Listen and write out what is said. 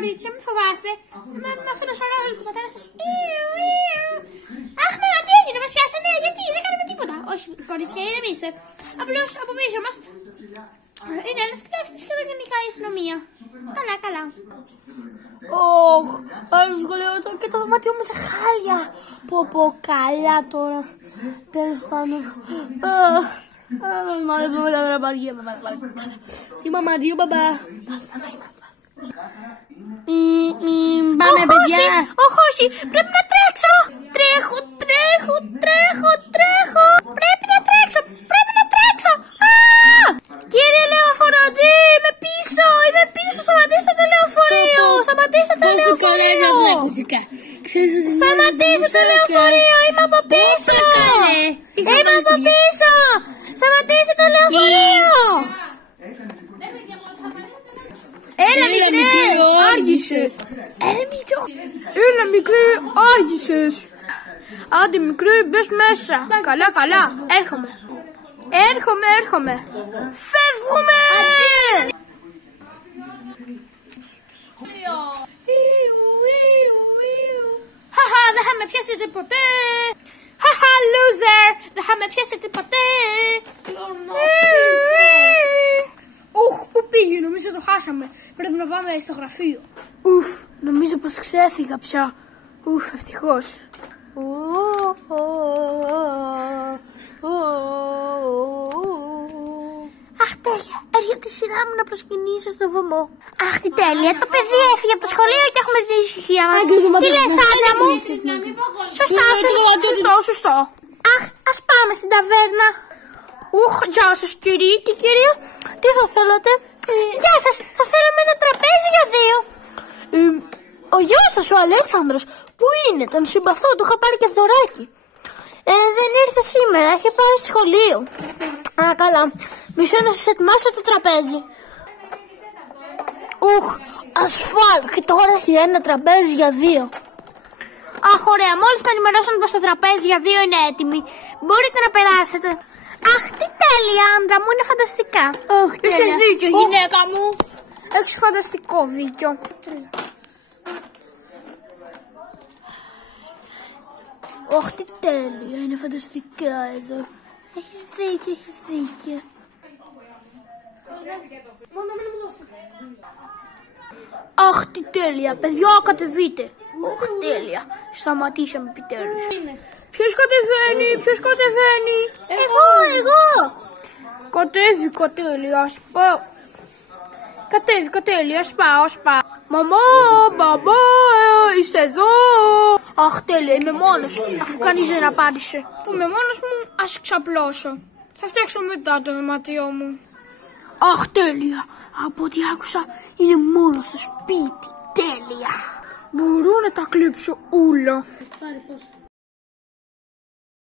κορίτσια, μην φοβάστε. Με αυτό το σωρό του πατέρα σας. Αχ, μάνα, τι έγινε, μας πιάσανε, γιατί δεν κάναμε τίποτα. Όχι, κορίτσια, ηρεμήστε. Απλώς από πίσω μας είναι ένας κλέφτης και γενικά η αστυνομία. Καλά, καλά. Ωχ, άλλο σχολείο και το δωμάτιο με τα χάλια. Πω, καλά τώρα. Τέλος πάντων. Μα δεν πούμε τα δραμπαρία. Τι μαμαντίο, μπαμπά. Πάμε, παιδιά. Όχι, πρέπει να τρέξω. Τρέχω. Πρέπει να τρέξω. Κύριε λεωφοροτζή, είμαι πίσω. Σταματήστε το λεωφορείο. Σταματήστε το λεωφορείο. Είμαι από πίσω. Σταματήστε το λεωφορείο. Έλα μικρέ, άργησες. Έλα μικρέ, άργησες. Άντε μικρέ, μπες μέσα. Καλά, έρχομαι. Φεύγουμε. Χαχα, δεν θα με πιάσετε ποτέ. Χαχα, loser, δεν θα με πιάσετε ποτέ. Πού πήγε, νομίζω το χάσαμε. Πρέπει να πάμε στο γραφείο. Νομίζω πως ξέφυγα πια. Ευτυχώς. Αχ, τέλεια. Έρχεται η σειρά μου να προσκυνήσω στο βωμό. Αχ, τι τέλεια. Το παιδί έφυγε από το σχολείο και έχουμε την ησυχία μας. Τι λες, άντρα μου? Σωστό. Αχ, ας πάμε στην ταβέρνα. Γεια σας κύριοι και κυρία. Τι θα θέλατε? Γεια σας, θα θέλαμε ένα τραπέζι για 2. Ο γιος σας, ο Αλέξανδρος, πού είναι? Τον συμπαθώ, του είχα πάρει και δωράκι. Δεν ήρθε σήμερα, έχει πάει στο σχολείο. Καλά. Μισό να σας ετοιμάσω το τραπέζι. Ασφάλ, και τώρα έχει ένα τραπέζι για 2. Αχ, ωραία, μόλις με ενημερώσαν πως το τραπέζι για 2 είναι έτοιμη. Μπορείτε να περάσετε. Αχ, τι τέλεια, άντρα μου, είναι φανταστικά. Έχεις δίκιο, γυναίκα μου. Έχεις φανταστικό δίκιο. Τι τέλεια, είναι φανταστικά εδώ. Έχεις δίκιο. Αχ, τι τέλεια, παιδιά, κατεβείτε. Τέλεια, σταματήσαμε επιτέλους. Ποιος κατεβαίνει? Εγώ. Κατέβει, σπάω. Μαμά, μπαμπά, είστε εδώ? Αχ, τέλεια, είμαι μόνος, αφού κανείς δεν απάντησε. Είμαι μόνος μου, ας ξαπλώσω. Θα φτιάξω μετά το δωμάτιό μου. Αχ, τέλεια, από ό,τι άκουσα είναι μόνο στο σπίτι, τέλεια. Μπορώ να τα κλείψω όλα.